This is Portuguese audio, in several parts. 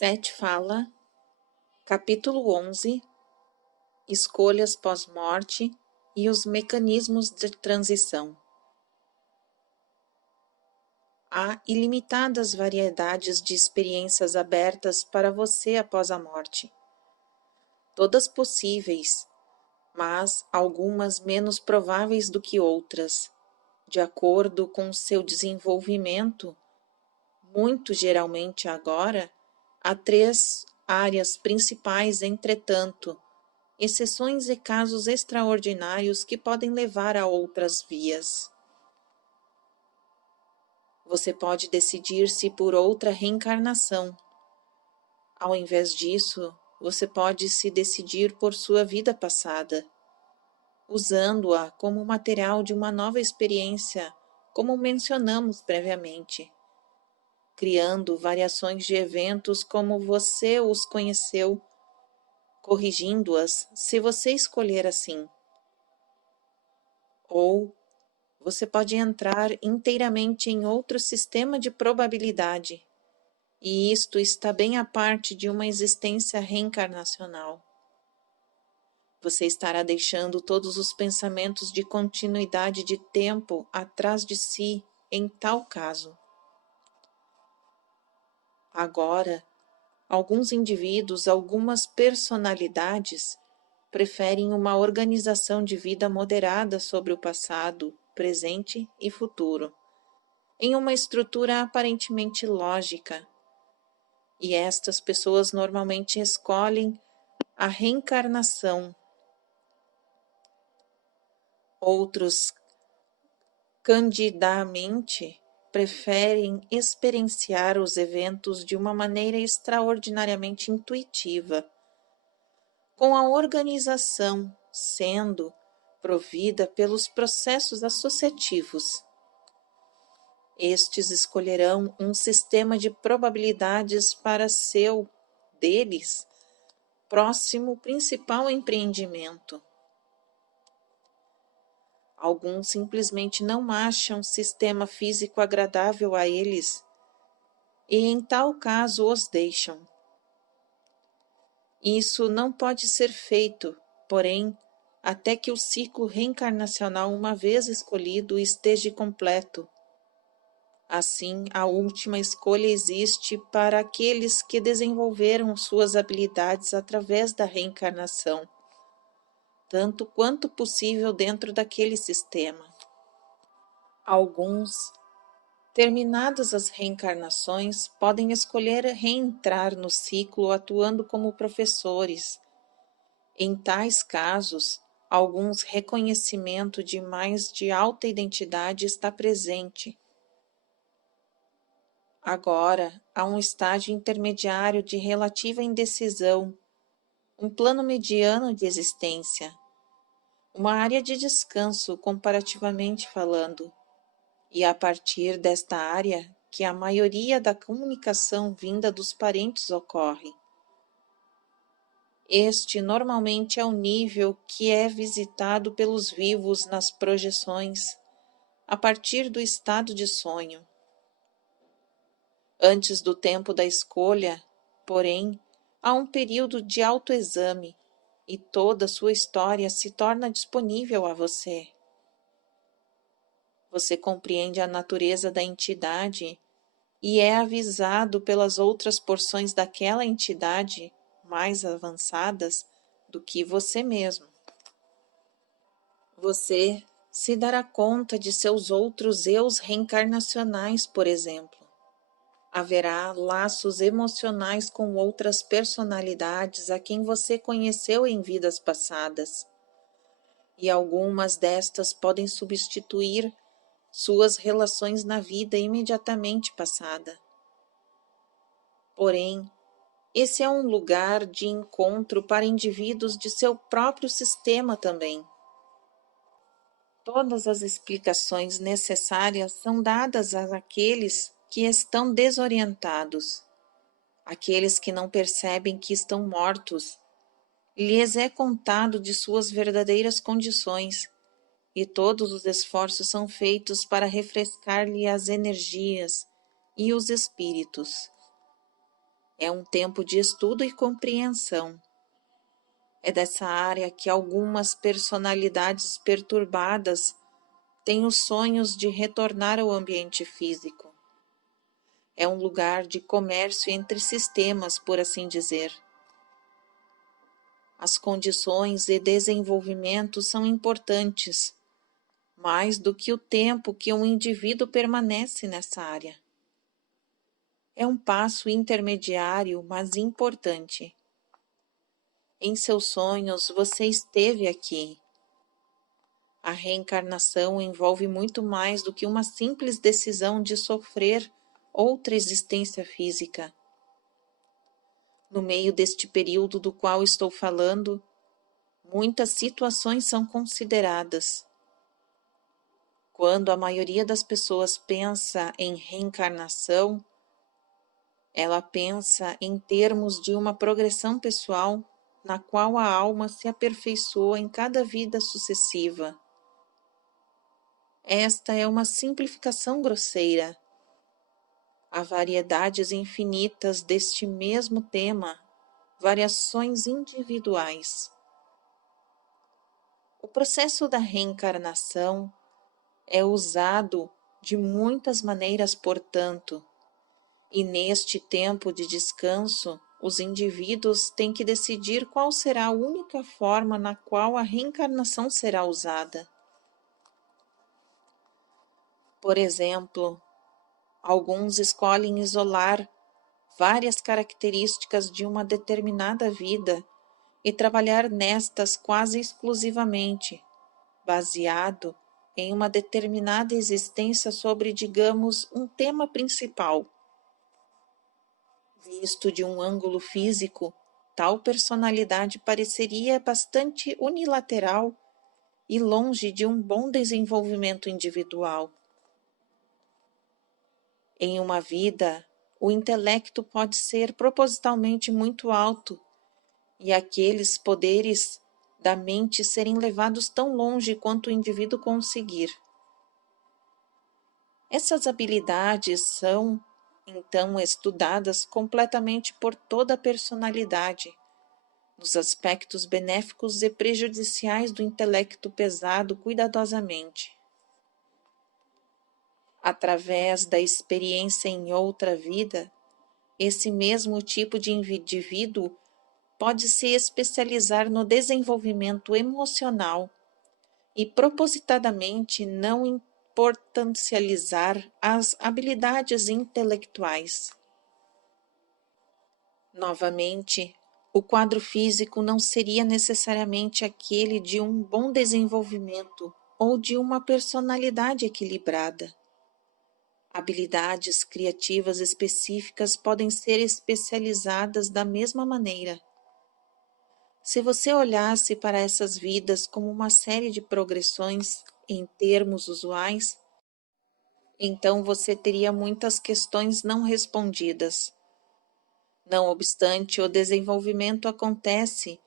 Sete fala, capítulo 11, escolhas pós-morte e os mecanismos de transição. Há ilimitadas variedades de experiências abertas para você após a morte. Todas possíveis, mas algumas menos prováveis do que outras, de acordo com seu desenvolvimento. Muito geralmente agora, há três áreas principais, entretanto, exceções e casos extraordinários que podem levar a outras vias. Você pode decidir-se por outra reencarnação. Ao invés disso, você pode se decidir por sua vida passada, usando-a como material de uma nova experiência, como mencionamos previamente, criando variações de eventos como você os conheceu, corrigindo-as se você escolher assim. Ou você pode entrar inteiramente em outro sistema de probabilidade, e isto está bem à parte de uma existência reencarnacional. Você estará deixando todos os pensamentos de continuidade de tempo atrás de si em tal caso. Agora, alguns indivíduos, algumas personalidades, preferem uma organização de vida moderada sobre o passado, presente e futuro, em uma estrutura aparentemente lógica. E estas pessoas normalmente escolhem a reencarnação. Outros, candidamente, preferem experienciar os eventos de uma maneira extraordinariamente intuitiva, com a organização sendo provida pelos processos associativos. Estes escolherão um sistema de probabilidades para deles, próximo principal empreendimento. Alguns simplesmente não acham sistema físico agradável a eles e, em tal caso, os deixam. Isso não pode ser feito, porém, até que o ciclo reencarnacional, uma vez escolhido, esteja completo. Assim, a última escolha existe para aqueles que desenvolveram suas habilidades através da reencarnação, tanto quanto possível dentro daquele sistema. Alguns, terminadas as reencarnações, podem escolher reentrar no ciclo atuando como professores. Em tais casos, alguns reconhecimento de mais de alta identidade está presente. Agora, há um estágio intermediário de relativa indecisão, um plano mediano de existência, uma área de descanso comparativamente falando, e a partir desta área que a maioria da comunicação vinda dos parentes ocorre. Este normalmente é o nível que é visitado pelos vivos nas projeções, a partir do estado de sonho. Antes do tempo da escolha, porém, há um período de autoexame e toda a sua história se torna disponível a você. Você compreende a natureza da entidade e é avisado pelas outras porções daquela entidade mais avançadas do que você mesmo. Você se dará conta de seus outros eus reencarnacionais, por exemplo. Haverá laços emocionais com outras personalidades a quem você conheceu em vidas passadas, e algumas destas podem substituir suas relações na vida imediatamente passada. Porém, esse é um lugar de encontro para indivíduos de seu próprio sistema também. Todas as explicações necessárias são dadas àqueles que estão desorientados, aqueles que não percebem que estão mortos. Lhes é contado de suas verdadeiras condições, e todos os esforços são feitos para refrescar-lhe as energias e os espíritos. É um tempo de estudo e compreensão. É dessa área que algumas personalidades perturbadas têm os sonhos de retornar ao ambiente físico. É um lugar de comércio entre sistemas, por assim dizer. As condições e desenvolvimento são importantes, mais do que o tempo que um indivíduo permanece nessa área. É um passo intermediário, mas importante. Em seus sonhos, você esteve aqui. A reencarnação envolve muito mais do que uma simples decisão de sofrer outra existência física. No meio deste período do qual estou falando, muitas situações são consideradas. Quando a maioria das pessoas pensa em reencarnação, ela pensa em termos de uma progressão pessoal na qual a alma se aperfeiçoa em cada vida sucessiva. Esta é uma simplificação grosseira. Há variedades infinitas deste mesmo tema, variações individuais. O processo da reencarnação é usado de muitas maneiras, portanto, e neste tempo de descanso, os indivíduos têm que decidir qual será a única forma na qual a reencarnação será usada. Por exemplo, alguns escolhem isolar várias características de uma determinada vida e trabalhar nestas quase exclusivamente, baseado em uma determinada existência sobre, digamos, um tema principal. Visto de um ângulo físico, tal personalidade pareceria bastante unilateral e longe de um bom desenvolvimento individual. Em uma vida, o intelecto pode ser propositalmente muito alto e aqueles poderes da mente serem levados tão longe quanto o indivíduo conseguir. Essas habilidades são, então, estudadas completamente por toda a personalidade, nos aspectos benéficos e prejudiciais do intelecto pesado cuidadosamente. Através da experiência em outra vida, esse mesmo tipo de indivíduo pode se especializar no desenvolvimento emocional e propositadamente não importancializar as habilidades intelectuais. Novamente, o quadro físico não seria necessariamente aquele de um bom desenvolvimento ou de uma personalidade equilibrada. Habilidades criativas específicas podem ser especializadas da mesma maneira. Se você olhasse para essas vidas como uma série de progressões em termos usuais, então você teria muitas questões não respondidas. Não obstante, o desenvolvimento acontece,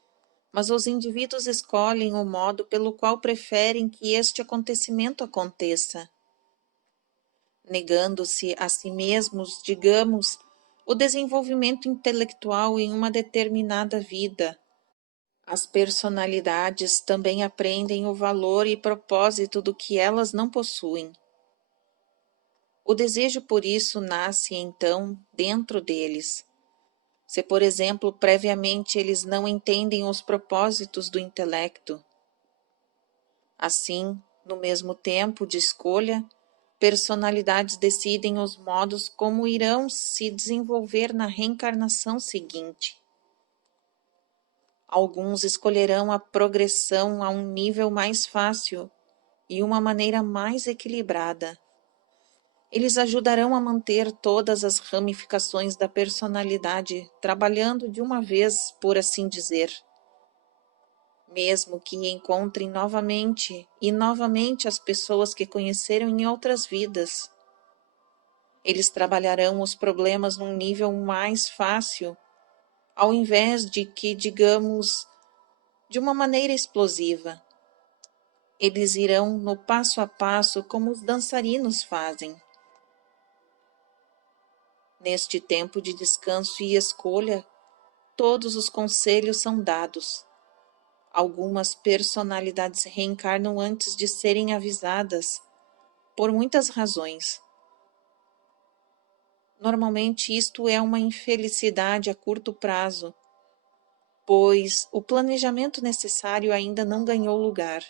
mas os indivíduos escolhem o modo pelo qual preferem que este acontecimento aconteça. Negando-se a si mesmos, digamos, o desenvolvimento intelectual em uma determinada vida. As personalidades também aprendem o valor e propósito do que elas não possuem. O desejo por isso nasce, então, dentro deles. Se, por exemplo, previamente eles não entendem os propósitos do intelecto. Assim, no mesmo tempo de escolha, personalidades decidem os modos como irão se desenvolver na reencarnação seguinte. Alguns escolherão a progressão a um nível mais fácil e uma maneira mais equilibrada. Eles ajudarão a manter todas as ramificações da personalidade trabalhando de uma vez, por assim dizer. Mesmo que encontrem novamente e novamente as pessoas que conheceram em outras vidas. Eles trabalharão os problemas num nível mais fácil, ao invés de que, digamos, de uma maneira explosiva. Eles irão no passo a passo como os dançarinos fazem. Neste tempo de descanso e escolha, todos os conselhos são dados. Algumas personalidades reencarnam antes de serem avisadas, por muitas razões. Normalmente isto é uma infelicidade a curto prazo, pois o planejamento necessário ainda não ganhou lugar.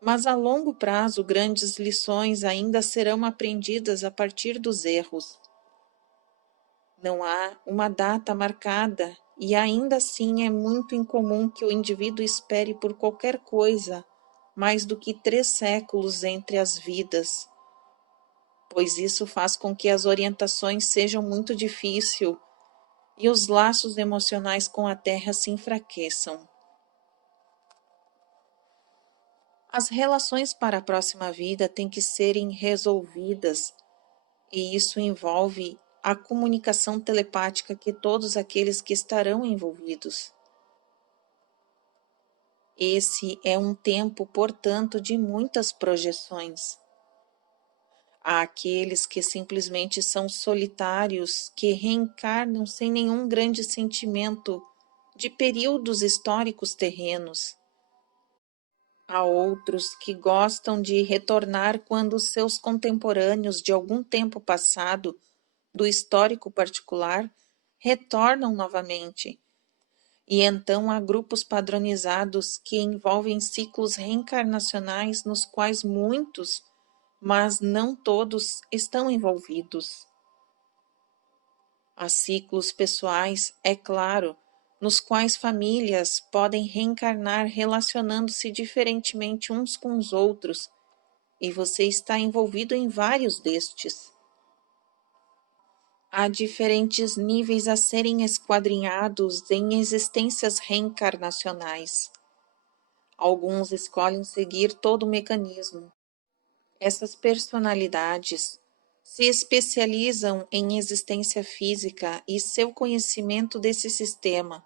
Mas a longo prazo, grandes lições ainda serão aprendidas a partir dos erros. Não há uma data marcada e ainda assim é muito incomum que o indivíduo espere por qualquer coisa mais do que 3 séculos entre as vidas, pois isso faz com que as orientações sejam muito difíceis e os laços emocionais com a Terra se enfraqueçam. As relações para a próxima vida têm que serem resolvidas, e isso envolve a comunicação telepática que todos aqueles que estarão envolvidos. Esse é um tempo, portanto, de muitas projeções. Há aqueles que simplesmente são solitários, que reencarnam sem nenhum grande sentimento de períodos históricos terrenos. Há outros que gostam de retornar quando seus contemporâneos de algum tempo passado, do histórico particular, retornam novamente. E então há grupos padronizados que envolvem ciclos reencarnacionais nos quais muitos, mas não todos, estão envolvidos. Há ciclos pessoais, é claro, nos quais famílias podem reencarnar relacionando-se diferentemente uns com os outros, e você está envolvido em vários destes. Há diferentes níveis a serem esquadrinhados em existências reencarnacionais. Alguns escolhem seguir todo o mecanismo. Essas personalidades se especializam em existência física e seu conhecimento desse sistema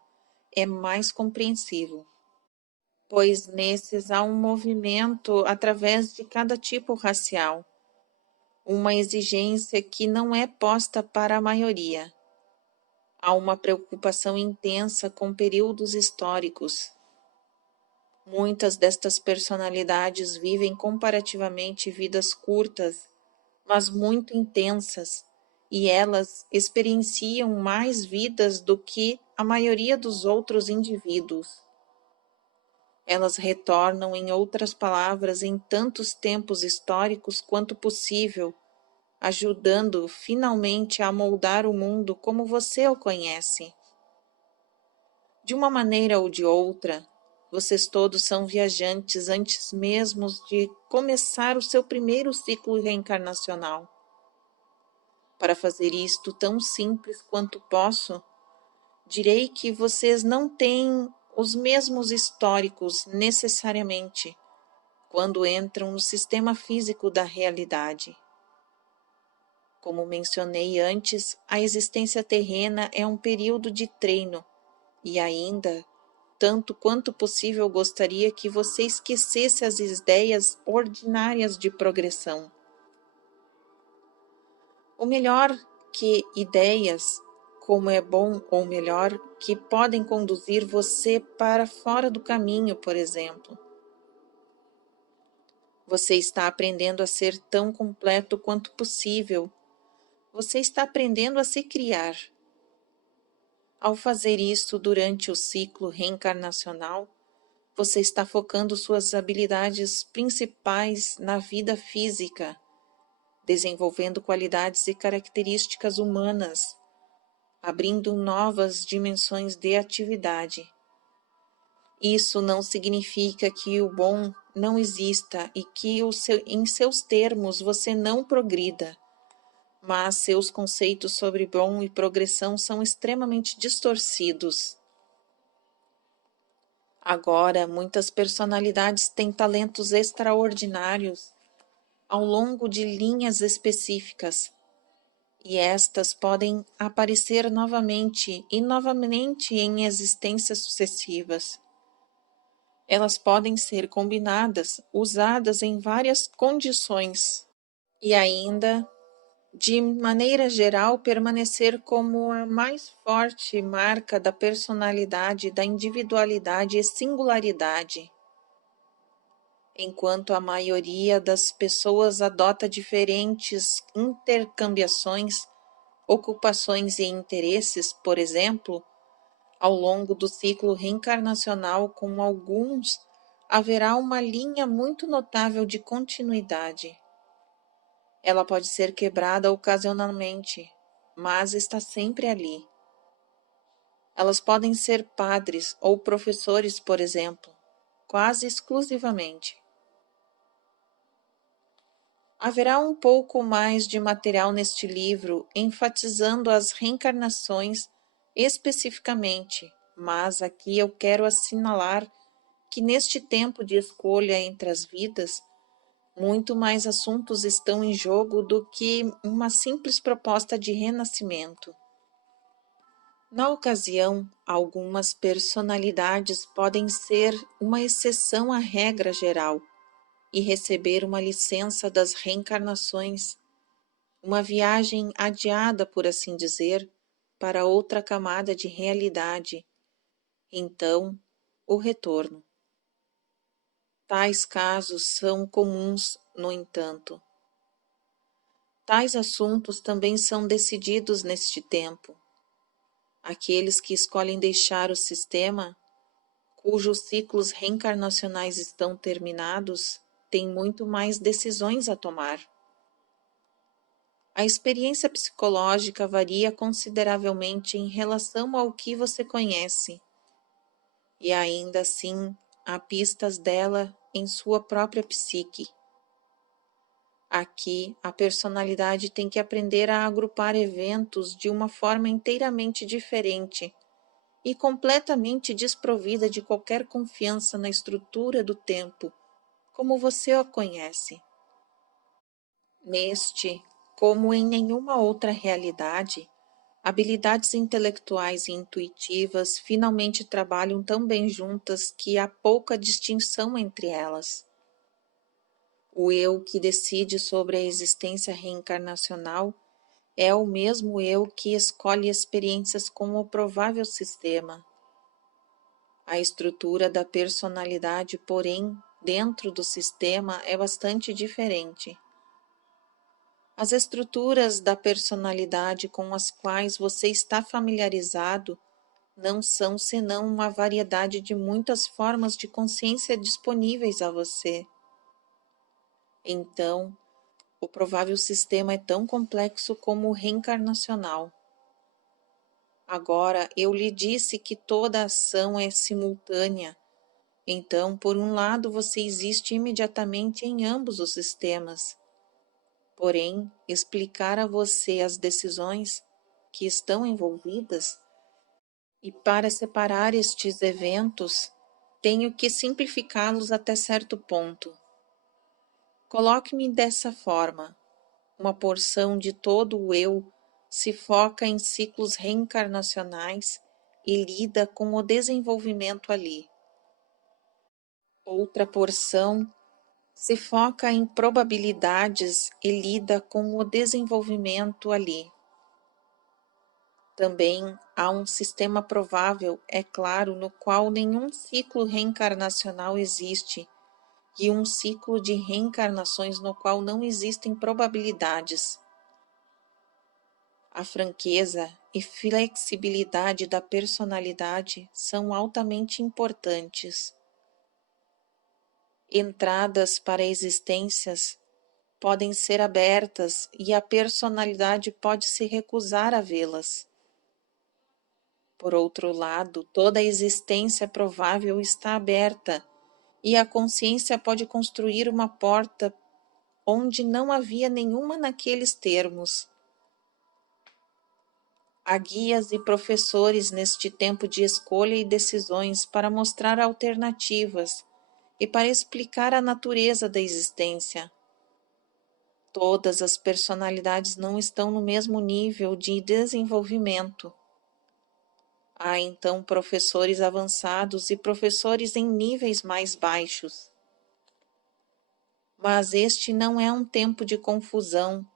é mais compreensivo, pois nesses há um movimento através de cada tipo racial, uma exigência que não é posta para a maioria. Há uma preocupação intensa com períodos históricos. Muitas destas personalidades vivem comparativamente vidas curtas, mas muito intensas, e elas experienciam mais vidas do que a maioria dos outros indivíduos. Elas retornam, em outras palavras, em tantos tempos históricos quanto possível, ajudando finalmente a moldar o mundo como você o conhece. De uma maneira ou de outra, vocês todos são viajantes antes mesmo de começar o seu primeiro ciclo reencarnacional. Para fazer isto tão simples quanto posso, direi que vocês não têm os mesmos históricos necessariamente quando entram no sistema físico da realidade. Como mencionei antes, a existência terrena é um período de treino e ainda, tanto quanto possível, gostaria que você esquecesse as ideias ordinárias de progressão. O melhor que ideias, como é bom ou melhor, que podem conduzir você para fora do caminho, por exemplo. Você está aprendendo a ser tão completo quanto possível. Você está aprendendo a se criar. Ao fazer isso durante o ciclo reencarnacional, você está focando suas habilidades principais na vida física, desenvolvendo qualidades e características humanas, abrindo novas dimensões de atividade. Isso não significa que o bom não exista e que em seus termos você não progrida, mas seus conceitos sobre bom e progressão são extremamente distorcidos. Agora, muitas personalidades têm talentos extraordinários ao longo de linhas específicas, e estas podem aparecer novamente e novamente em existências sucessivas. Elas podem ser combinadas, usadas em várias condições, e ainda de maneira geral, permanecer como a mais forte marca da personalidade, da individualidade e singularidade. Enquanto a maioria das pessoas adota diferentes intercambiações, ocupações e interesses, por exemplo, ao longo do ciclo reencarnacional, com alguns, haverá uma linha muito notável de continuidade. Ela pode ser quebrada ocasionalmente, mas está sempre ali. Elas podem ser padres ou professores, por exemplo, quase exclusivamente. Haverá um pouco mais de material neste livro, enfatizando as reencarnações especificamente, mas aqui eu quero assinalar que neste tempo de escolha entre as vidas, muito mais assuntos estão em jogo do que uma simples proposta de renascimento. Na ocasião, algumas personalidades podem ser uma exceção à regra geral e receber uma licença das reencarnações, uma viagem adiada, por assim dizer, para outra camada de realidade, então, o retorno. Tais casos são comuns, no entanto. Tais assuntos também são decididos neste tempo. Aqueles que escolhem deixar o sistema, cujos ciclos reencarnacionais estão terminados, têm muito mais decisões a tomar. A experiência psicológica varia consideravelmente em relação ao que você conhece, e ainda assim há pistas dela em sua própria psique. Aqui, a personalidade tem que aprender a agrupar eventos de uma forma inteiramente diferente e completamente desprovida de qualquer confiança na estrutura do tempo, como você o conhece. Neste, como em nenhuma outra realidade, habilidades intelectuais e intuitivas finalmente trabalham tão bem juntas que há pouca distinção entre elas. O eu que decide sobre a existência reencarnacional é o mesmo eu que escolhe experiências com o provável sistema. A estrutura da personalidade, porém, dentro do sistema é bastante diferente. As estruturas da personalidade com as quais você está familiarizado não são senão uma variedade de muitas formas de consciência disponíveis a você. Então, o provável sistema é tão complexo como o reencarnacional. Agora, eu lhe disse que toda ação é simultânea. Então, por um lado, você existe imediatamente em ambos os sistemas. Porém, explicar a você as decisões que estão envolvidas e para separar estes eventos, tenho que simplificá-los até certo ponto. Coloque-me dessa forma. Uma porção de todo o eu se foca em ciclos reencarnacionais e lida com o desenvolvimento ali. Outra porção se foca em probabilidades e lida com o desenvolvimento ali. Também há um sistema provável, é claro, no qual nenhum ciclo reencarnacional existe, e um ciclo de reencarnações no qual não existem probabilidades. A franqueza e flexibilidade da personalidade são altamente importantes. Entradas para existências podem ser abertas e a personalidade pode se recusar a vê-las. Por outro lado, toda a existência provável está aberta e a consciência pode construir uma porta onde não havia nenhuma naqueles termos. Há guias e professores neste tempo de escolha e decisões para mostrar alternativas e para explicar a natureza da existência. Todas as personalidades não estão no mesmo nível de desenvolvimento. Há então professores avançados e professores em níveis mais baixos. Mas este não é um tempo de confusão,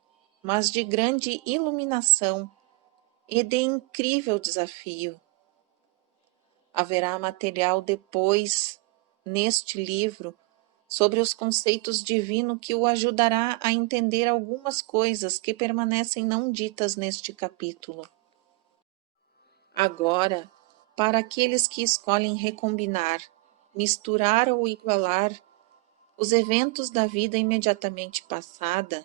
mas de grande iluminação e de incrível desafio. Haverá material depois, neste livro, sobre os conceitos divinos que o ajudará a entender algumas coisas que permanecem não ditas neste capítulo. Agora, para aqueles que escolhem recombinar, misturar ou igualar os eventos da vida imediatamente passada,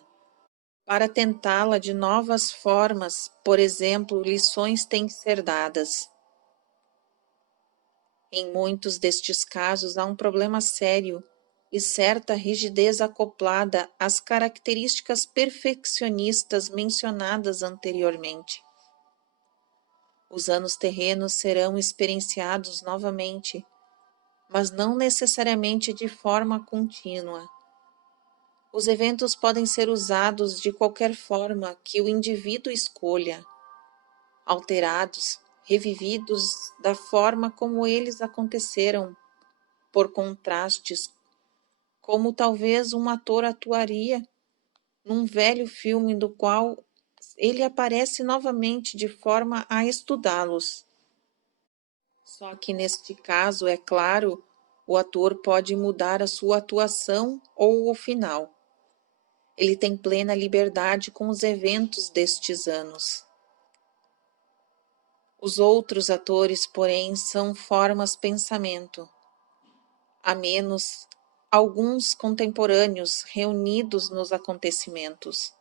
para tentá-la de novas formas, por exemplo, lições têm que ser dadas. Em muitos destes casos há um problema sério e certa rigidez acoplada às características perfeccionistas mencionadas anteriormente. Os anos terrenos serão experienciados novamente, mas não necessariamente de forma contínua. Os eventos podem ser usados de qualquer forma que o indivíduo escolha, alterados, revividos da forma como eles aconteceram, por contrastes, como talvez um ator atuaria num velho filme do qual ele aparece novamente de forma a estudá-los. Só que neste caso, é claro, o ator pode mudar a sua atuação ou o final. Ele tem plena liberdade com os eventos destes anos. Os outros atores, porém, são formas-pensamento, a menos alguns contemporâneos reunidos nos acontecimentos.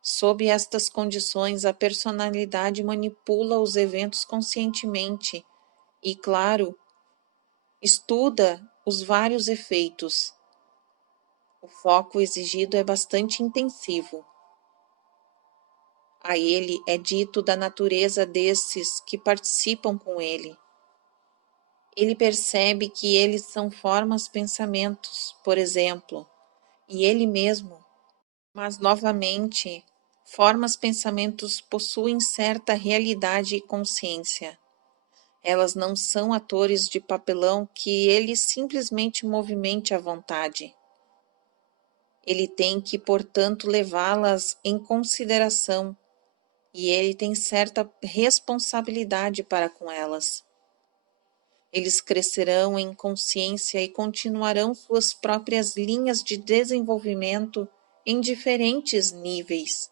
Sob estas condições, a personalidade manipula os eventos conscientemente e, claro, estuda os vários efeitos. O foco exigido é bastante intensivo. A ele é dito da natureza desses que participam com ele. Ele percebe que eles são formas-pensamentos, por exemplo, e ele mesmo. Mas, novamente, formas-pensamentos possuem certa realidade e consciência. Elas não são atores de papelão que ele simplesmente movimente à vontade. Ele tem que, portanto, levá-las em consideração, e ele tem certa responsabilidade para com elas. Eles crescerão em consciência e continuarão suas próprias linhas de desenvolvimento em diferentes níveis.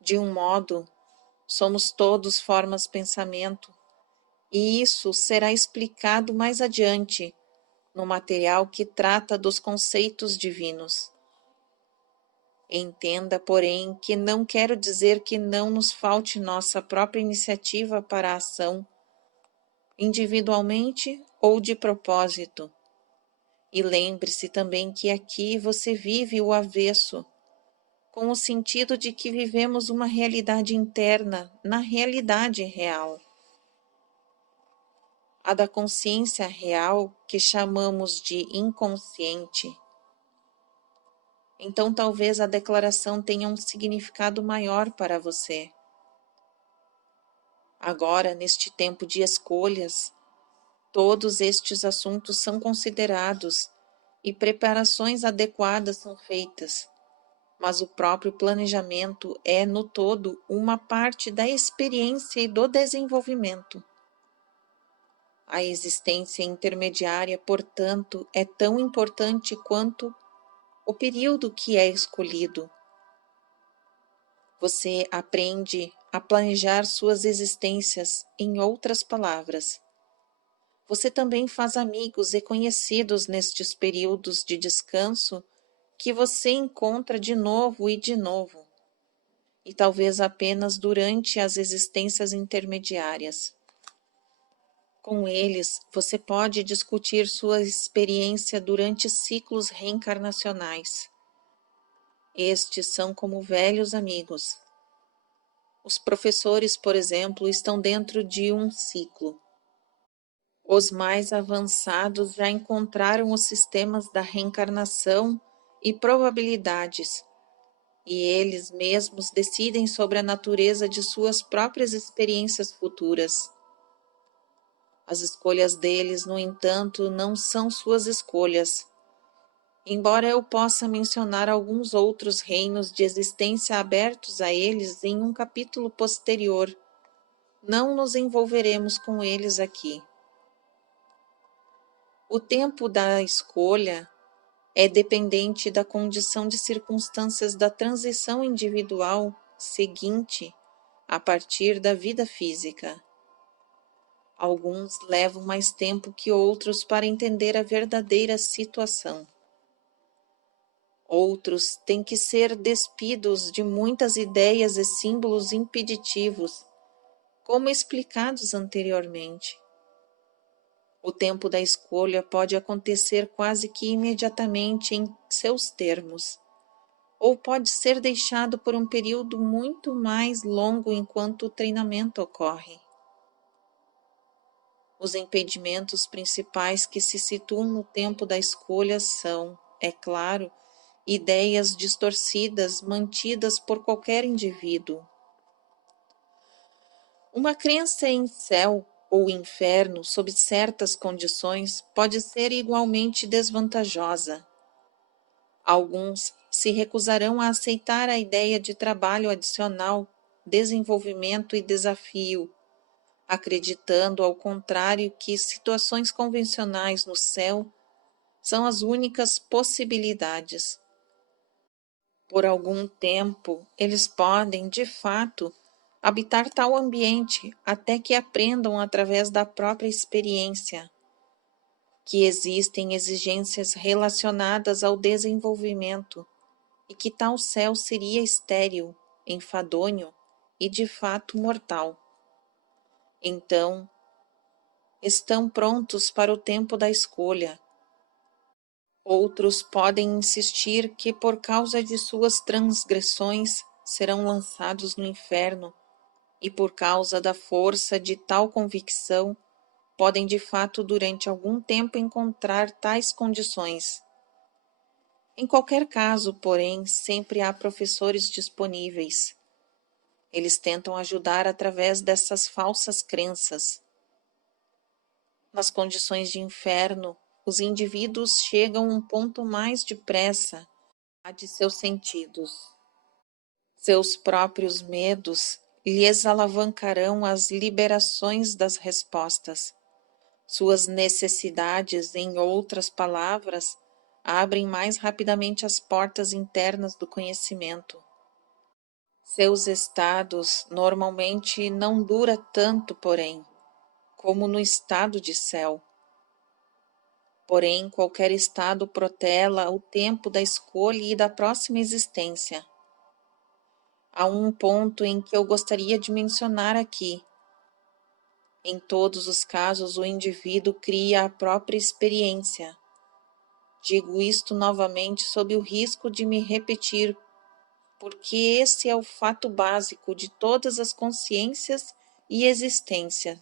De um modo, somos todos formas-pensamento, e isso será explicado mais adiante, no material que trata dos conceitos divinos. Entenda, porém, que não quero dizer que não nos falte nossa própria iniciativa para a ação, individualmente ou de propósito. E lembre-se também que aqui você vive o avesso, com o sentido de que vivemos uma realidade interna na realidade real. A da consciência real, que chamamos de inconsciente. Então talvez a declaração tenha um significado maior para você. Agora, neste tempo de escolhas, todos estes assuntos são considerados e preparações adequadas são feitas, mas o próprio planejamento é, no todo, uma parte da experiência e do desenvolvimento. A existência intermediária, portanto, é tão importante quanto o período que é escolhido. Você aprende a planejar suas existências, em outras palavras. Você também faz amigos e conhecidos nestes períodos de descanso que você encontra de novo e de novo, e talvez apenas durante as existências intermediárias. Com eles, você pode discutir sua experiência durante ciclos reencarnacionais. Estes são como velhos amigos. Os professores, por exemplo, estão dentro de um ciclo. Os mais avançados já encontraram os sistemas da reencarnação e probabilidades, e eles mesmos decidem sobre a natureza de suas próprias experiências futuras. As escolhas deles, no entanto, não são suas escolhas, embora eu possa mencionar alguns outros reinos de existência abertos a eles em um capítulo posterior, não nos envolveremos com eles aqui. O tempo da escolha é dependente da condição de circunstâncias da transição individual seguinte a partir da vida física. Alguns levam mais tempo que outros para entender a verdadeira situação. Outros têm que ser despidos de muitas ideias e símbolos impeditivos, como explicados anteriormente. O tempo da escolha pode acontecer quase que imediatamente em seus termos, ou pode ser deixado por um período muito mais longo enquanto o treinamento ocorre. Os impedimentos principais que se situam no tempo da escolha são, é claro, ideias distorcidas mantidas por qualquer indivíduo. Uma crença em céu ou inferno sob certas condições pode ser igualmente desvantajosa. Alguns se recusarão a aceitar a ideia de trabalho adicional, desenvolvimento e desafio, acreditando, ao contrário, que situações convencionais no céu são as únicas possibilidades. Por algum tempo, eles podem, de fato, habitar tal ambiente até que aprendam através da própria experiência que existem exigências relacionadas ao desenvolvimento e que tal céu seria estéril, enfadonho e de fato mortal. Então, estão prontos para o tempo da escolha. Outros podem insistir que, por causa de suas transgressões, serão lançados no inferno, e por causa da força de tal convicção, podem de fato durante algum tempo encontrar tais condições. Em qualquer caso, porém, sempre há professores disponíveis. Eles tentam ajudar através dessas falsas crenças. Nas condições de inferno, os indivíduos chegam a um ponto mais depressa de seus sentidos. Seus próprios medos lhes alavancarão as liberações das respostas. Suas necessidades, em outras palavras, abrem mais rapidamente as portas internas do conhecimento. Seus estados normalmente não dura tanto, porém, como no estado de céu. Porém, qualquer estado protela o tempo da escolha e da próxima existência. Há um ponto em que eu gostaria de mencionar aqui. Em todos os casos, o indivíduo cria a própria experiência. Digo isto novamente sob o risco de me repetir, porque esse é o fato básico de todas as consciências e existência.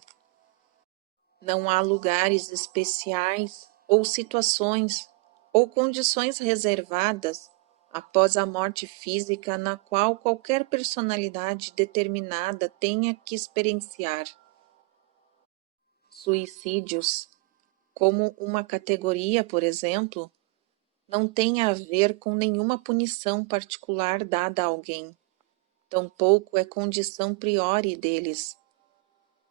Não há lugares especiais ou situações ou condições reservadas após a morte física na qual qualquer personalidade determinada tenha que experienciar. Suicídios, como uma categoria, por exemplo, não têm a ver com nenhuma punição particular dada a alguém, tampouco é condição priori deles.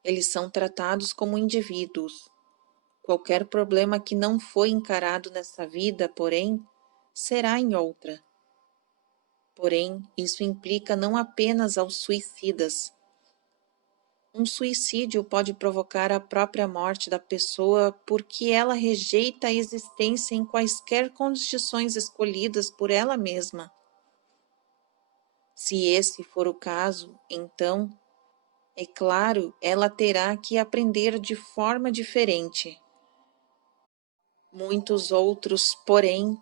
Eles são tratados como indivíduos. Qualquer problema que não foi encarado nessa vida, porém, será em outra. Porém, isso implica não apenas aos suicidas. Um suicídio pode provocar a própria morte da pessoa porque ela rejeita a existência em quaisquer condições escolhidas por ela mesma. Se esse for o caso, então, é claro, ela terá que aprender de forma diferente. Muitos outros, porém,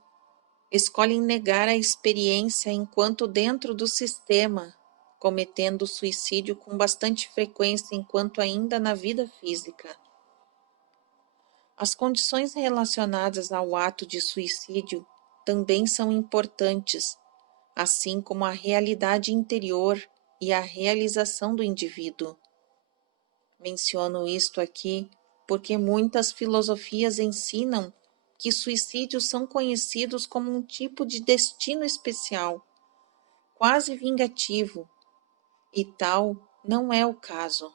escolhem negar a experiência enquanto dentro do sistema, cometendo suicídio com bastante frequência enquanto ainda na vida física. As condições relacionadas ao ato de suicídio também são importantes, assim como a realidade interior e a realização do indivíduo. Menciono isto aqui porque muitas filosofias ensinam que suicídios são conhecidos como um tipo de destino especial, quase vingativo, e tal não é o caso.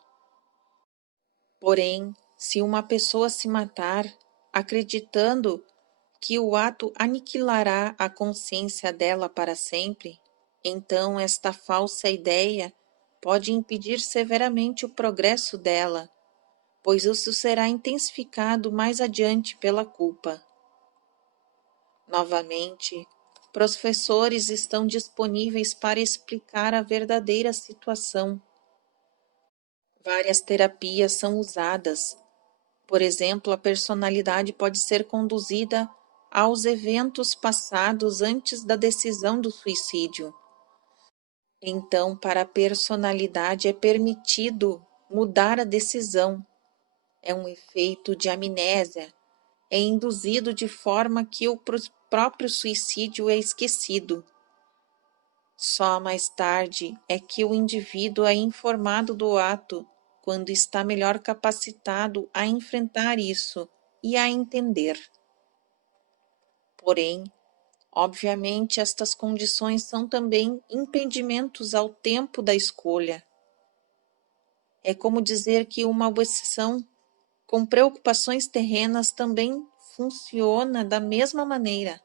Porém, se uma pessoa se matar, acreditando que o ato aniquilará a consciência dela para sempre, então esta falsa ideia pode impedir severamente o progresso dela, pois isso será intensificado mais adiante pela culpa. Novamente, professores estão disponíveis para explicar a verdadeira situação. Várias terapias são usadas. Por exemplo, a personalidade pode ser conduzida aos eventos passados antes da decisão do suicídio. Então, para a personalidade é permitido mudar a decisão. É um efeito de amnésia. É induzido de forma que o próprio suicídio é esquecido. Só mais tarde é que o indivíduo é informado do ato, quando está melhor capacitado a enfrentar isso e a entender. Porém, obviamente, estas condições são também impedimentos ao tempo da escolha. É como dizer que uma obsessão com preocupações terrenas também funciona da mesma maneira.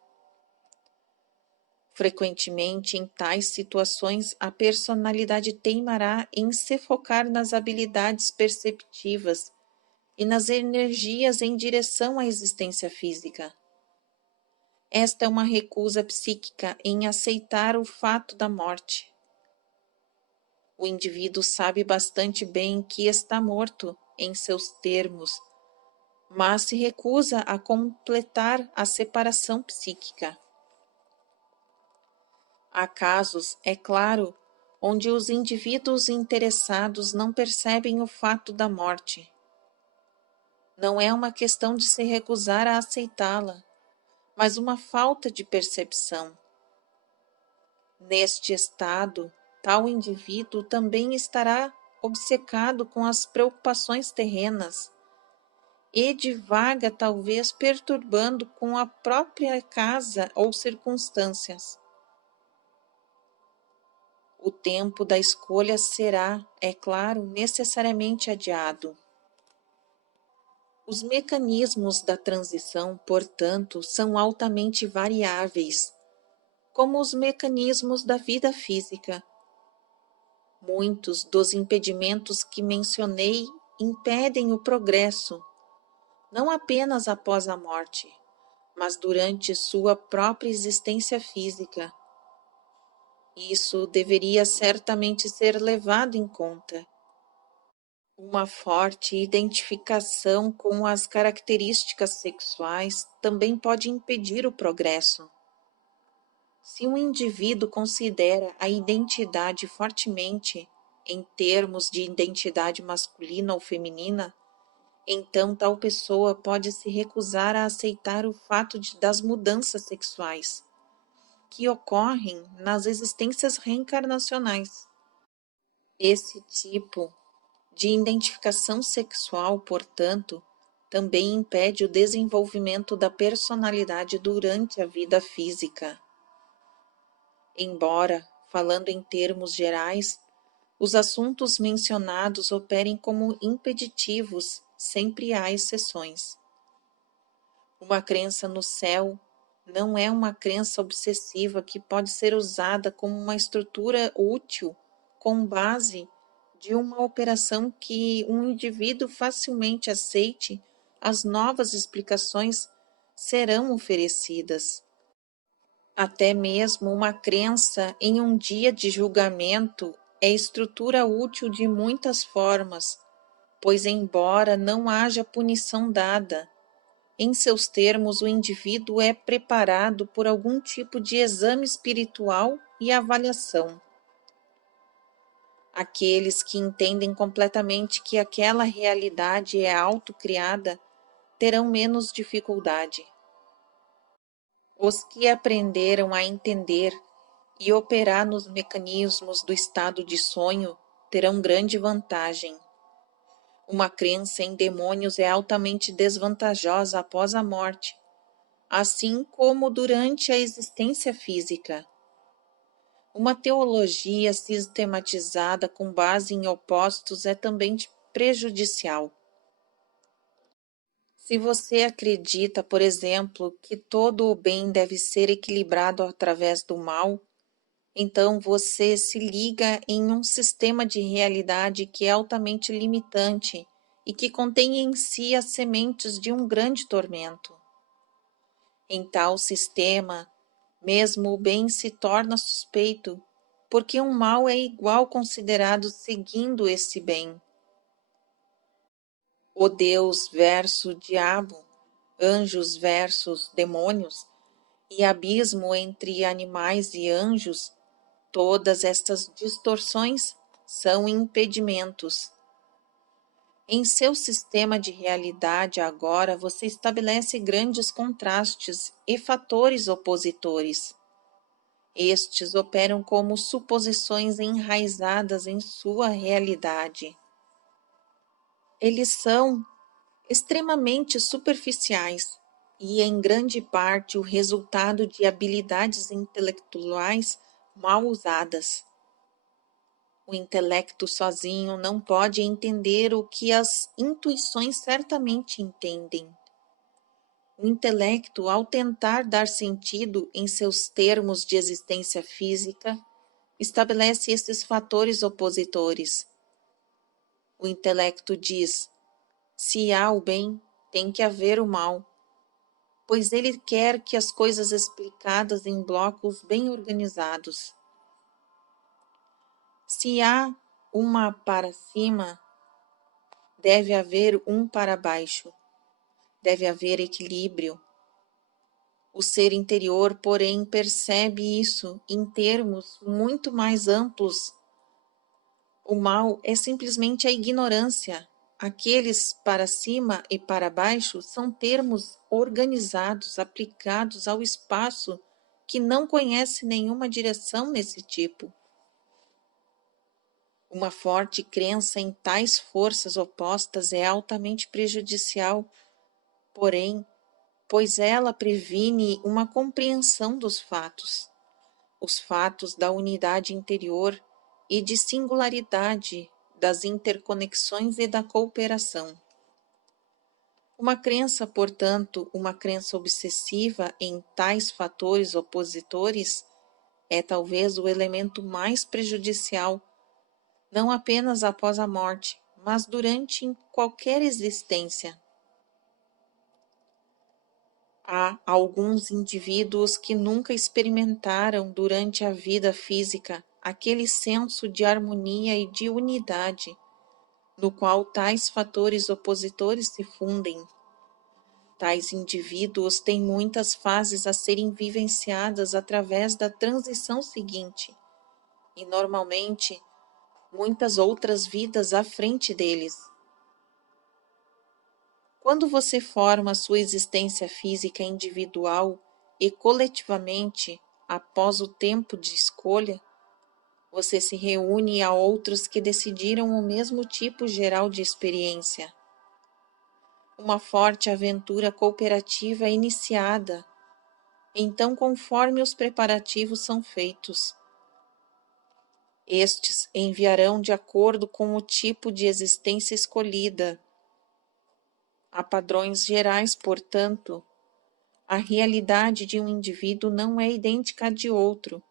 Frequentemente, em tais situações, a personalidade teimará em se focar nas habilidades perceptivas e nas energias em direção à existência física. Esta é uma recusa psíquica em aceitar o fato da morte. O indivíduo sabe bastante bem que está morto em seus termos, mas se recusa a completar a separação psíquica. Há casos, é claro, onde os indivíduos interessados não percebem o fato da morte. Não é uma questão de se recusar a aceitá-la, mas uma falta de percepção. Neste estado, tal indivíduo também estará obcecado com as preocupações terrenas e divaga, talvez perturbando com a própria casa ou circunstâncias. O tempo da escolha será, é claro, necessariamente adiado. Os mecanismos da transição, portanto, são altamente variáveis, como os mecanismos da vida física. Muitos dos impedimentos que mencionei impedem o progresso, não apenas após a morte, mas durante sua própria existência física. Isso deveria certamente ser levado em conta. Uma forte identificação com as características sexuais também pode impedir o progresso. Se um indivíduo considera a identidade fortemente em termos de identidade masculina ou feminina, então tal pessoa pode se recusar a aceitar o fato das mudanças sexuais que ocorrem nas existências reencarnacionais. Esse tipo de identificação sexual, portanto, também impede o desenvolvimento da personalidade durante a vida física. Embora, falando em termos gerais, os assuntos mencionados operem como impeditivos, sempre há exceções. Uma crença no céu não é uma crença obsessiva que pode ser usada como uma estrutura útil com base de uma operação que um indivíduo facilmente aceite. As novas explicações serão oferecidas. Até mesmo uma crença em um dia de julgamento é estrutura útil de muitas formas, pois, embora não haja punição dada, em seus termos o indivíduo é preparado por algum tipo de exame espiritual e avaliação. Aqueles que entendem completamente que aquela realidade é autocriada terão menos dificuldade. Os que aprenderam a entender e operar nos mecanismos do estado de sonho terão grande vantagem. Uma crença em demônios é altamente desvantajosa após a morte, assim como durante a existência física. Uma teologia sistematizada com base em opostos é também prejudicial. Se você acredita, por exemplo, que todo o bem deve ser equilibrado através do mal, então você se liga em um sistema de realidade que é altamente limitante e que contém em si as sementes de um grande tormento. Em tal sistema, mesmo o bem se torna suspeito, porque um mal é igual considerado seguindo esse bem. O Deus versus diabo, anjos versus demônios, e abismo entre animais e anjos, todas estas distorções são impedimentos. Em seu sistema de realidade agora você estabelece grandes contrastes e fatores opositores. Estes operam como suposições enraizadas em sua realidade. Eles são extremamente superficiais e, em grande parte, o resultado de habilidades intelectuais mal usadas. O intelecto sozinho não pode entender o que as intuições certamente entendem. O intelecto, ao tentar dar sentido em seus termos de existência física, estabelece esses fatores opositores. O intelecto diz: se há o bem, tem que haver o mal, pois ele quer que as coisas explicadas em blocos bem organizados. Se há uma para cima, deve haver um para baixo. Deve haver equilíbrio. O ser interior, porém, percebe isso em termos muito mais amplos. O mal é simplesmente a ignorância. Aqueles para cima e para baixo são termos organizados, aplicados ao espaço que não conhece nenhuma direção nesse tipo. Uma forte crença em tais forças opostas é altamente prejudicial, porém, pois ela previne uma compreensão dos fatos, os fatos da unidade interior e de singularidade, das interconexões e da cooperação. Uma crença, portanto, uma crença obsessiva em tais fatores opositores, é talvez o elemento mais prejudicial, não apenas após a morte, mas durante qualquer existência. Há alguns indivíduos que nunca experimentaram durante a vida física aquele senso de harmonia e de unidade, no qual tais fatores opositores se fundem. Tais indivíduos têm muitas fases a serem vivenciadas através da transição seguinte, e normalmente muitas outras vidas à frente deles. Quando você forma sua existência física individual e coletivamente, após o tempo de escolha, você se reúne a outros que decidiram o mesmo tipo geral de experiência. Uma forte aventura cooperativa é iniciada, então, conforme os preparativos são feitos, estes enviarão de acordo com o tipo de existência escolhida. Há padrões gerais, portanto. A realidade de um indivíduo não é idêntica à de outro,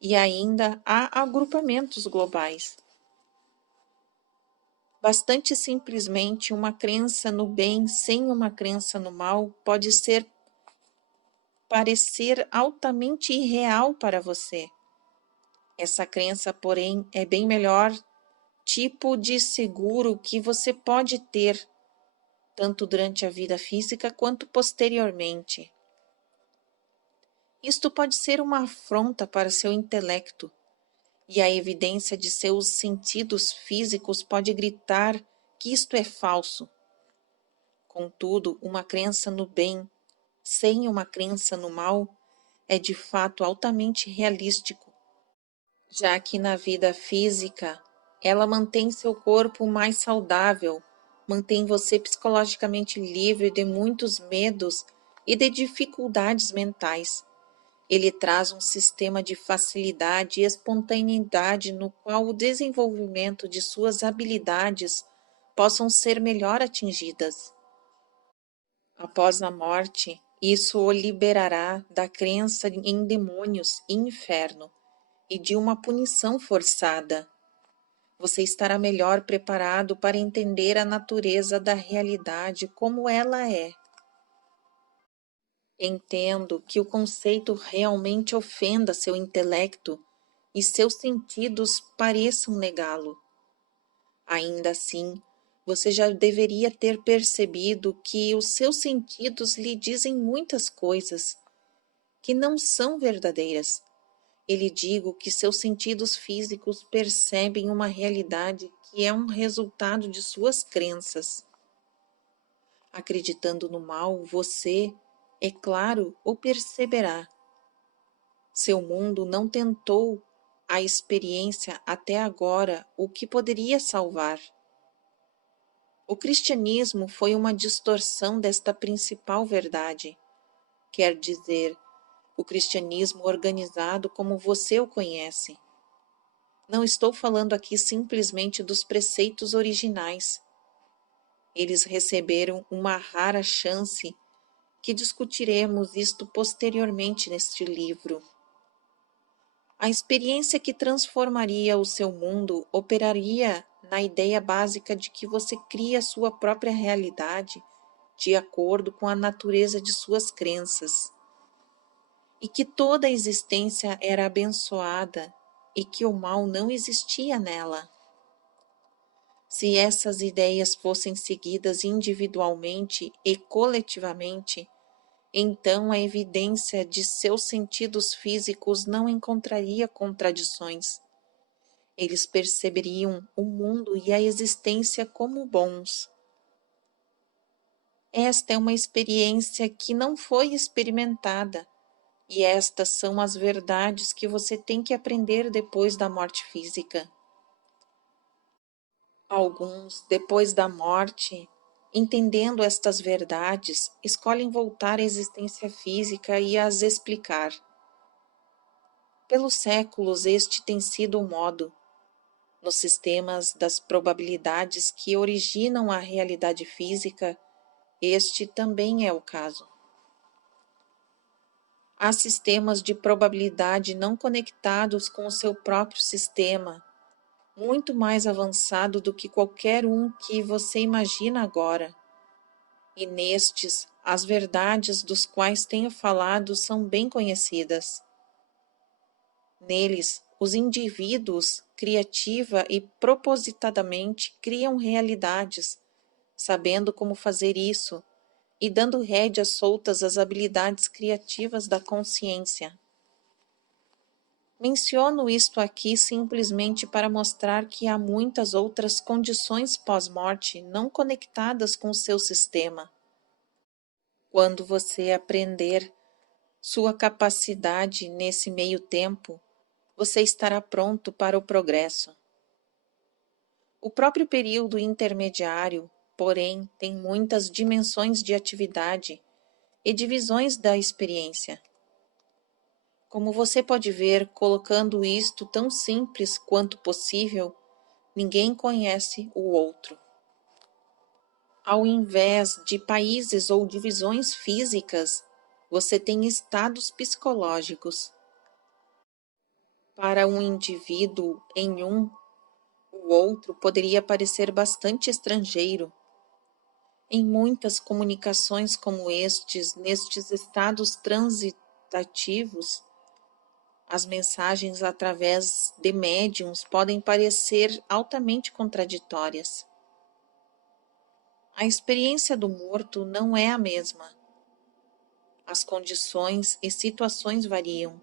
e ainda há agrupamentos globais. Bastante simplesmente uma crença no bem sem uma crença no mal pode parecer altamente irreal para você. Essa crença, porém, é bem melhor tipo de seguro que você pode ter, tanto durante a vida física quanto posteriormente. Isto pode ser uma afronta para seu intelecto, e a evidência de seus sentidos físicos pode gritar que isto é falso. Contudo, uma crença no bem, sem uma crença no mal, é de fato altamente realístico, já que na vida física ela mantém seu corpo mais saudável, mantém você psicologicamente livre de muitos medos e de dificuldades mentais. Ele traz um sistema de facilidade e espontaneidade no qual o desenvolvimento de suas habilidades possam ser melhor atingidas. Após a morte, isso o liberará da crença em demônios e inferno e de uma punição forçada. Você estará melhor preparado para entender a natureza da realidade como ela é. Entendo que o conceito realmente ofenda seu intelecto e seus sentidos pareçam negá-lo. Ainda assim, você já deveria ter percebido que os seus sentidos lhe dizem muitas coisas que não são verdadeiras. E lhe digo que seus sentidos físicos percebem uma realidade que é um resultado de suas crenças. Acreditando no mal, você, é claro, o perceberá. Seu mundo não tentou a experiência até agora o que poderia salvar. O cristianismo foi uma distorção desta principal verdade. Quer dizer, o cristianismo organizado como você o conhece. Não estou falando aqui simplesmente dos preceitos originais. Eles receberam uma rara chance que discutiremos isto posteriormente neste livro. A experiência que transformaria o seu mundo operaria na ideia básica de que você cria sua própria realidade de acordo com a natureza de suas crenças, e que toda a existência era abençoada e que o mal não existia nela. Se essas ideias fossem seguidas individualmente e coletivamente, então a evidência de seus sentidos físicos não encontraria contradições. Eles perceberiam o mundo e a existência como bons. Esta é uma experiência que não foi experimentada, e estas são as verdades que você tem que aprender depois da morte física. Alguns, depois da morte, entendendo estas verdades, escolhem voltar à existência física e as explicar. Pelos séculos, este tem sido o modo. Nos sistemas das probabilidades que originam a realidade física, este também é o caso. Há sistemas de probabilidade não conectados com o seu próprio sistema, muito mais avançado do que qualquer um que você imagina agora. E nestes, as verdades dos quais tenho falado são bem conhecidas. Neles, os indivíduos, criativa e propositadamente, criam realidades, sabendo como fazer isso, e dando rédeas soltas às habilidades criativas da consciência. Menciono isto aqui simplesmente para mostrar que há muitas outras condições pós-morte não conectadas com o seu sistema. Quando você aprender sua capacidade nesse meio tempo, você estará pronto para o progresso. O próprio período intermediário, porém, tem muitas dimensões de atividade e divisões da experiência. Como você pode ver, colocando isto tão simples quanto possível, ninguém conhece o outro. Ao invés de países ou divisões físicas, você tem estados psicológicos. Para um indivíduo em um, o outro poderia parecer bastante estrangeiro. Em muitas comunicações como nestes estados transitativos, as mensagens através de médiums podem parecer altamente contraditórias. A experiência do morto não é a mesma. As condições e situações variam.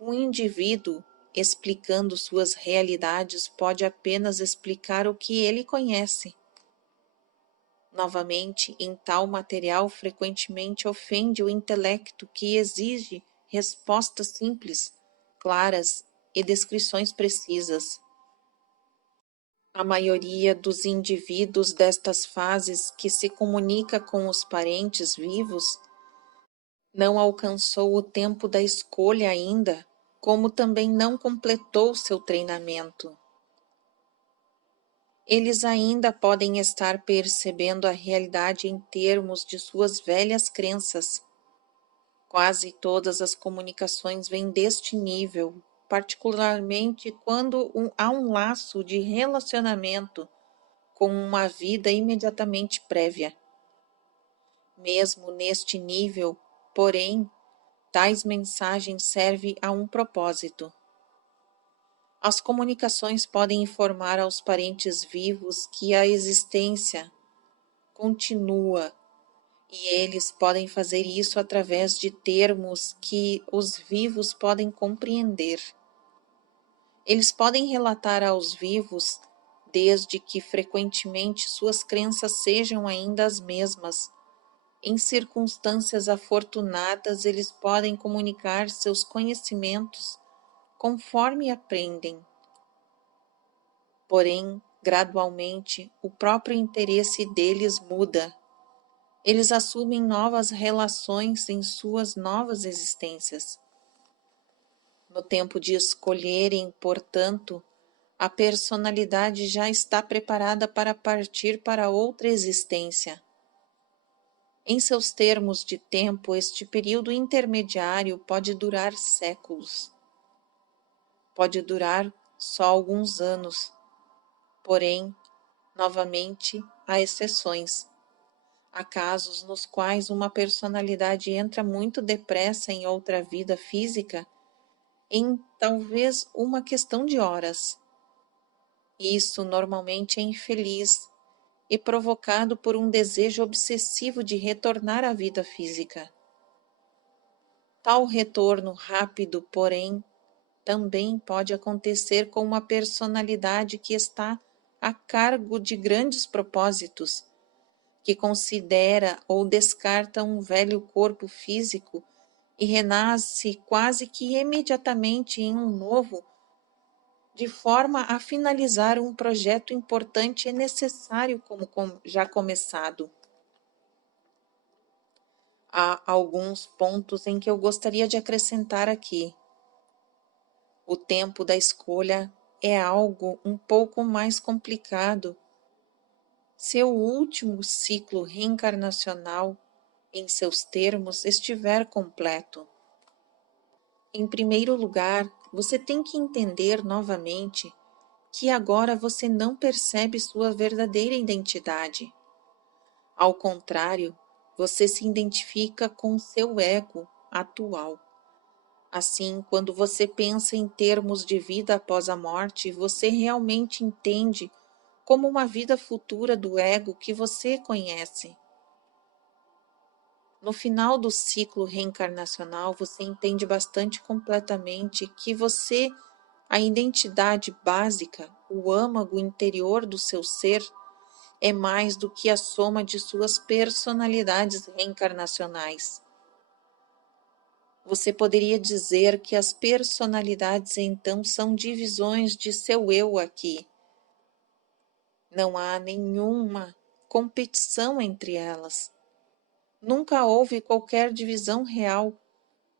Um indivíduo, explicando suas realidades, pode apenas explicar o que ele conhece. Novamente, em tal material frequentemente ofende o intelecto que exige respostas simples, claras e descrições precisas. A maioria dos indivíduos destas fases que se comunica com os parentes vivos não alcançou o tempo da escolha ainda, como também não completou seu treinamento. Eles ainda podem estar percebendo a realidade em termos de suas velhas crenças. Quase todas as comunicações vêm deste nível, particularmente quando há um laço de relacionamento com uma vida imediatamente prévia. Mesmo neste nível, porém, tais mensagens servem a um propósito. As comunicações podem informar aos parentes vivos que a existência continua, e eles podem fazer isso através de termos que os vivos podem compreender. Eles podem relatar aos vivos, desde que frequentemente suas crenças sejam ainda as mesmas. Em circunstâncias afortunadas, eles podem comunicar seus conhecimentos conforme aprendem. Porém, gradualmente, o próprio interesse deles muda. Eles assumem novas relações em suas novas existências. No tempo de escolherem, portanto, a personalidade já está preparada para partir para outra existência. Em seus termos de tempo, este período intermediário pode durar séculos. Pode durar só alguns anos. Porém, novamente, há exceções. Há casos nos quais uma personalidade entra muito depressa em outra vida física em talvez uma questão de horas. Isso normalmente é infeliz e provocado por um desejo obsessivo de retornar à vida física. Tal retorno rápido, porém, também pode acontecer com uma personalidade que está a cargo de grandes propósitos, que considera ou descarta um velho corpo físico e renasce quase que imediatamente em um novo, de forma a finalizar um projeto importante e necessário como já começado. Há alguns pontos em que eu gostaria de acrescentar aqui. O tempo da escolha é algo um pouco mais complicado. Seu último ciclo reencarnacional, em seus termos, estiver completo. Em primeiro lugar, você tem que entender novamente que agora você não percebe sua verdadeira identidade. Ao contrário, você se identifica com seu ego atual. Assim, quando você pensa em termos de vida após a morte, você realmente entende como uma vida futura do ego que você conhece. No final do ciclo reencarnacional, você entende bastante completamente que você, a identidade básica, o âmago interior do seu ser, é mais do que a soma de suas personalidades reencarnacionais. Você poderia dizer que as personalidades então são divisões de seu eu aqui. Não há nenhuma competição entre elas. Nunca houve qualquer divisão real,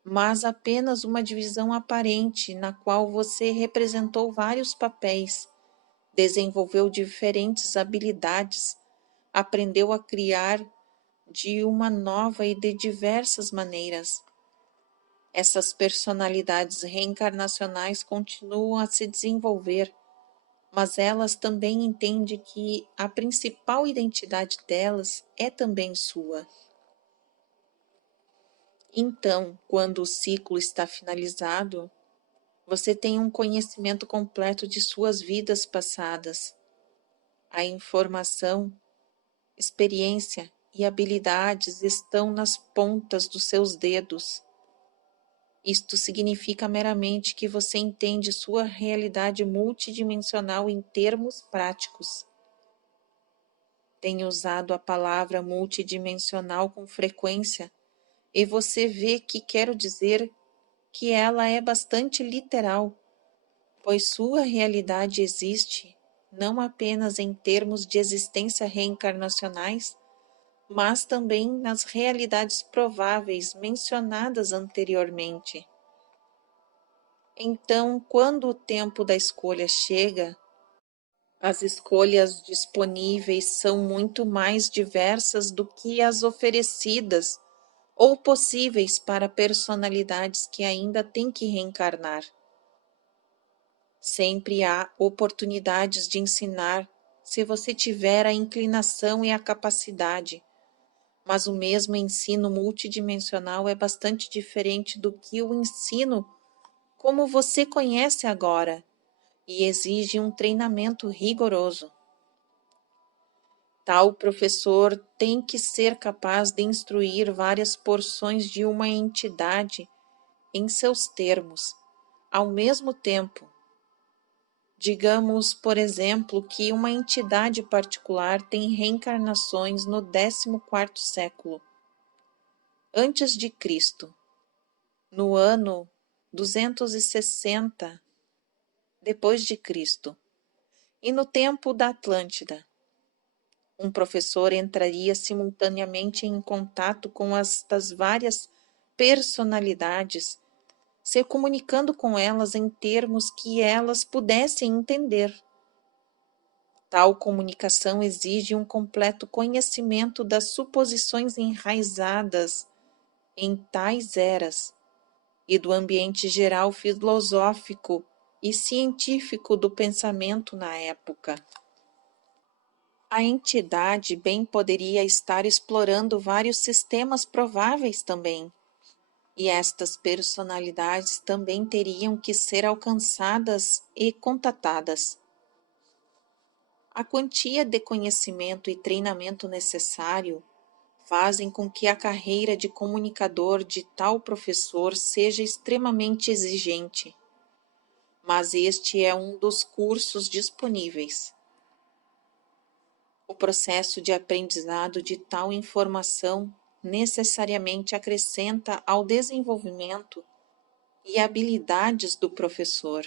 mas apenas uma divisão aparente na qual você representou vários papéis, desenvolveu diferentes habilidades, aprendeu a criar de uma nova e de diversas maneiras. Essas personalidades reencarnacionais continuam a se desenvolver, mas elas também entendem que a principal identidade delas é também sua. Então, quando o ciclo está finalizado, você tem um conhecimento completo de suas vidas passadas. A informação, experiência e habilidades estão nas pontas dos seus dedos. Isto significa meramente que você entende sua realidade multidimensional em termos práticos. Tenho usado a palavra multidimensional com frequência e você vê que quero dizer que ela é bastante literal, pois sua realidade existe não apenas em termos de existência reencarnacionais, mas também nas realidades prováveis mencionadas anteriormente. Então, quando o tempo da escolha chega, as escolhas disponíveis são muito mais diversas do que as oferecidas ou possíveis para personalidades que ainda têm que reencarnar. Sempre há oportunidades de ensinar se você tiver a inclinação e a capacidade, mas o mesmo ensino multidimensional é bastante diferente do que o ensino como você conhece agora e exige um treinamento rigoroso. Tal professor tem que ser capaz de instruir várias porções de uma entidade em seus termos, ao mesmo tempo. Digamos, por exemplo, que uma entidade particular tem reencarnações no 14º século antes de Cristo, no ano 260 depois de Cristo, e no tempo da Atlântida. Um professor entraria simultaneamente em contato com estas várias personalidades, se comunicando com elas em termos que elas pudessem entender. Tal comunicação exige um completo conhecimento das suposições enraizadas em tais eras e do ambiente geral filosófico e científico do pensamento na época. A entidade bem poderia estar explorando vários sistemas prováveis também, e estas personalidades também teriam que ser alcançadas e contatadas. A quantia de conhecimento e treinamento necessário fazem com que a carreira de comunicador de tal professor seja extremamente exigente, mas este é um dos cursos disponíveis. O processo de aprendizado de tal informação necessariamente acrescenta ao desenvolvimento e habilidades do professor.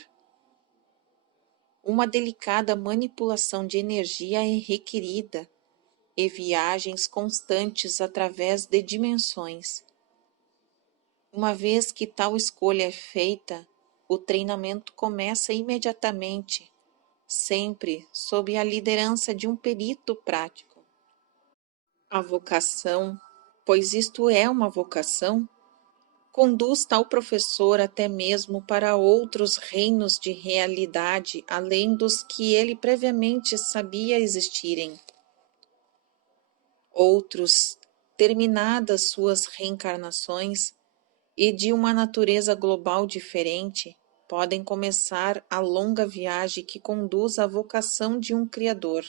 Uma delicada manipulação de energia é requerida e viagens constantes através de dimensões. Uma vez que tal escolha é feita, o treinamento começa imediatamente, sempre sob a liderança de um perito prático. A vocação, pois isto é uma vocação, conduz tal professor até mesmo para outros reinos de realidade além dos que ele previamente sabia existirem. Outros, terminadas suas reencarnações e de uma natureza global diferente, podem começar a longa viagem que conduz à vocação de um Criador.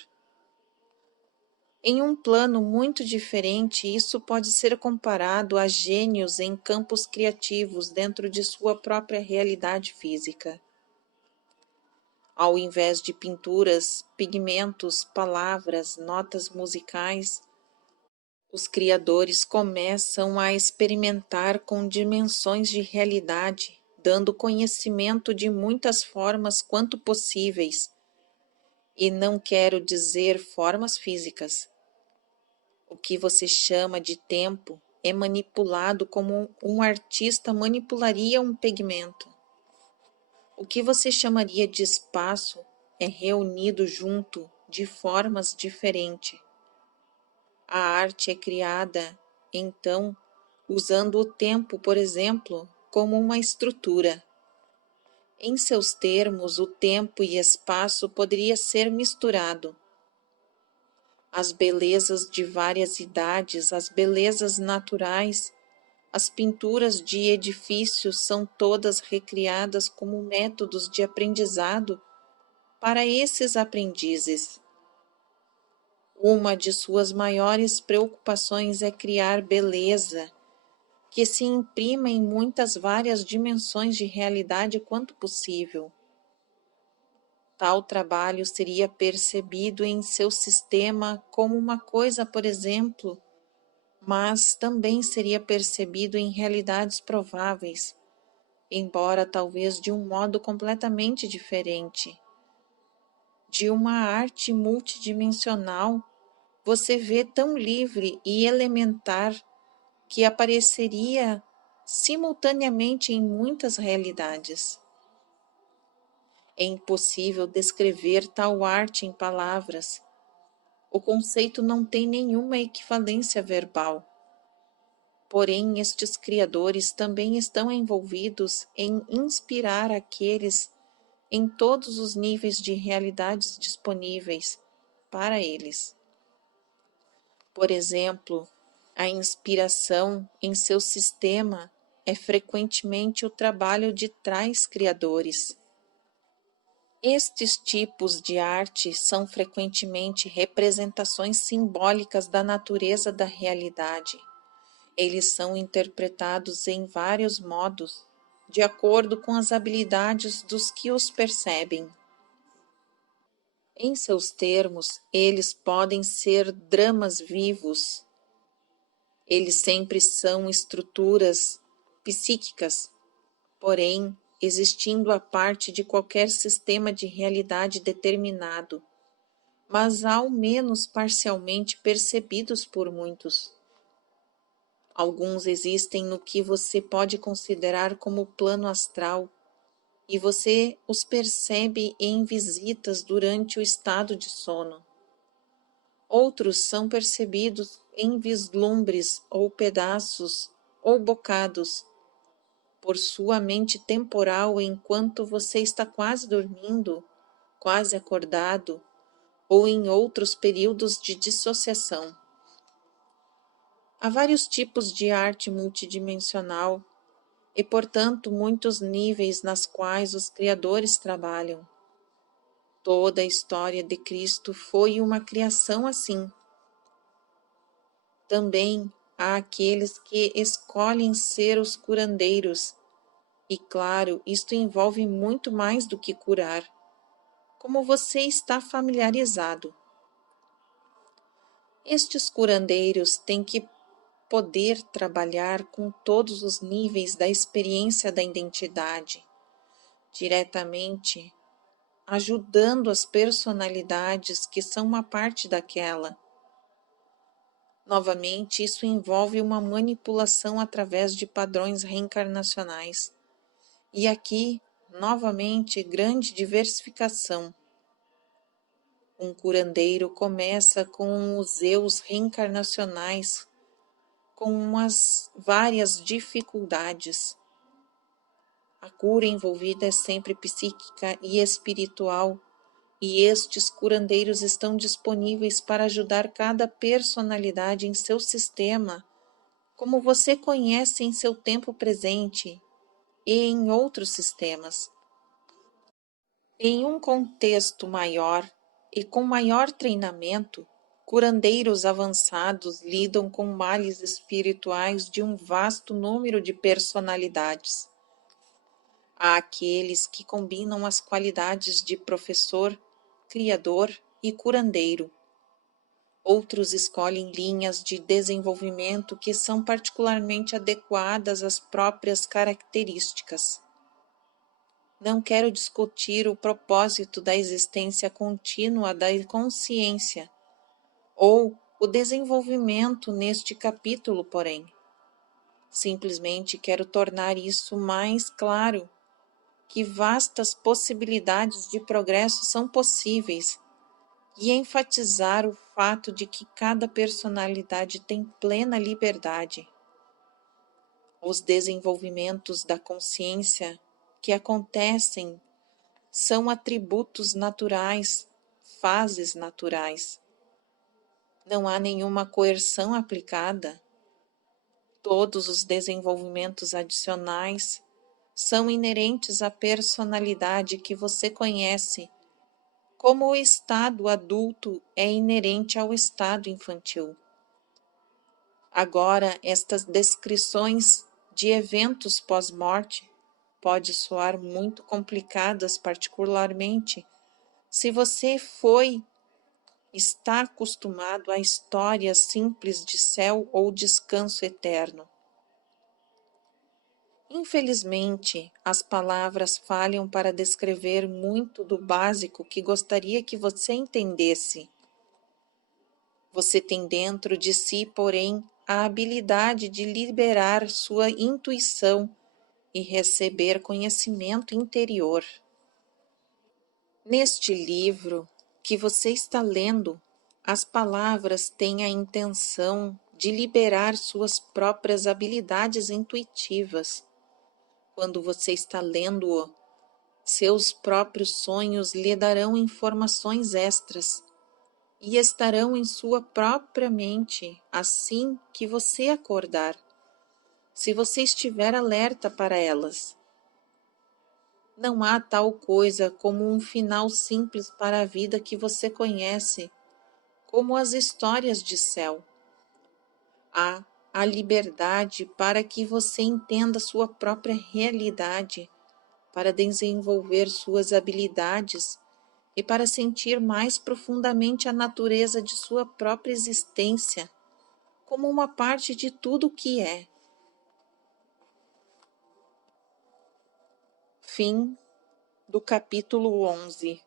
Em um plano muito diferente, isso pode ser comparado a gênios em campos criativos dentro de sua própria realidade física. Ao invés de pinturas, pigmentos, palavras, notas musicais, os criadores começam a experimentar com dimensões de realidade, dando conhecimento de muitas formas quanto possíveis, e não quero dizer formas físicas. O que você chama de tempo é manipulado como um artista manipularia um pigmento. O que você chamaria de espaço é reunido junto de formas diferentes. A arte é criada, então, usando o tempo, por exemplo, como uma estrutura. Em seus termos, o tempo e espaço poderia ser misturado. As belezas de várias idades, as belezas naturais, as pinturas de edifícios são todas recriadas como métodos de aprendizado para esses aprendizes. Uma de suas maiores preocupações é criar beleza, que se imprima em muitas várias dimensões de realidade quanto possível. Tal trabalho seria percebido em seu sistema como uma coisa, por exemplo, mas também seria percebido em realidades prováveis, embora talvez de um modo completamente diferente, de uma arte multidimensional você vê tão livre e elementar que apareceria simultaneamente em muitas realidades. É impossível descrever tal arte em palavras. O conceito não tem nenhuma equivalência verbal. Porém, estes criadores também estão envolvidos em inspirar aqueles em todos os níveis de realidades disponíveis para eles. Por exemplo, a inspiração em seu sistema é frequentemente o trabalho de tais criadores. Estes tipos de arte são frequentemente representações simbólicas da natureza da realidade. Eles são interpretados em vários modos, de acordo com as habilidades dos que os percebem. Em seus termos, eles podem ser dramas vivos. Eles sempre são estruturas psíquicas, porém, existindo a parte de qualquer sistema de realidade determinado, mas ao menos parcialmente percebidos por muitos. Alguns existem no que você pode considerar como plano astral, e você os percebe em visitas durante o estado de sono. Outros são percebidos em vislumbres ou pedaços ou bocados por sua mente temporal enquanto você está quase dormindo, quase acordado, ou em outros períodos de dissociação. Há vários tipos de arte multidimensional e, portanto, muitos níveis nas quais os criadores trabalham. Toda a história de Cristo foi uma criação assim. Também há aqueles que escolhem ser os curandeiros, e claro, isto envolve muito mais do que curar, como você está familiarizado. Estes curandeiros têm que poder trabalhar com todos os níveis da experiência da identidade, diretamente, ajudando as personalidades que são uma parte daquela. Novamente, isso envolve uma manipulação através de padrões reencarnacionais. E aqui, novamente, grande diversificação. Um curandeiro começa com os eus reencarnacionais, com umas várias dificuldades. A cura envolvida é sempre psíquica e espiritual, e estes curandeiros estão disponíveis para ajudar cada personalidade em seu sistema, como você conhece em seu tempo presente e em outros sistemas. Em um contexto maior e com maior treinamento, curandeiros avançados lidam com males espirituais de um vasto número de personalidades. Há aqueles que combinam as qualidades de professor, criador e curandeiro. Outros escolhem linhas de desenvolvimento que são particularmente adequadas às próprias características. Não quero discutir o propósito da existência contínua da consciência ou o desenvolvimento neste capítulo, porém. Simplesmente quero tornar isso mais claro, que vastas possibilidades de progresso são possíveis, e enfatizar o fato de que cada personalidade tem plena liberdade. Os desenvolvimentos da consciência que acontecem são atributos naturais, fases naturais. Não há nenhuma coerção aplicada. Todos os desenvolvimentos adicionais são inerentes à personalidade que você conhece, como o estado adulto é inerente ao estado infantil. Agora, estas descrições de eventos pós-morte podem soar muito complicadas, particularmente se você está acostumado a histórias simples de céu ou descanso eterno. Infelizmente, as palavras falham para descrever muito do básico que gostaria que você entendesse. Você tem dentro de si, porém, a habilidade de liberar sua intuição e receber conhecimento interior. Neste livro que você está lendo, as palavras têm a intenção de liberar suas próprias habilidades intuitivas. Quando você está lendo-o, seus próprios sonhos lhe darão informações extras e estarão em sua própria mente assim que você acordar, se você estiver alerta para elas. Não há tal coisa como um final simples para a vida que você conhece, como as histórias de céu. Há a liberdade para que você entenda sua própria realidade, para desenvolver suas habilidades e para sentir mais profundamente a natureza de sua própria existência como uma parte de tudo o que é. Fim do capítulo 11.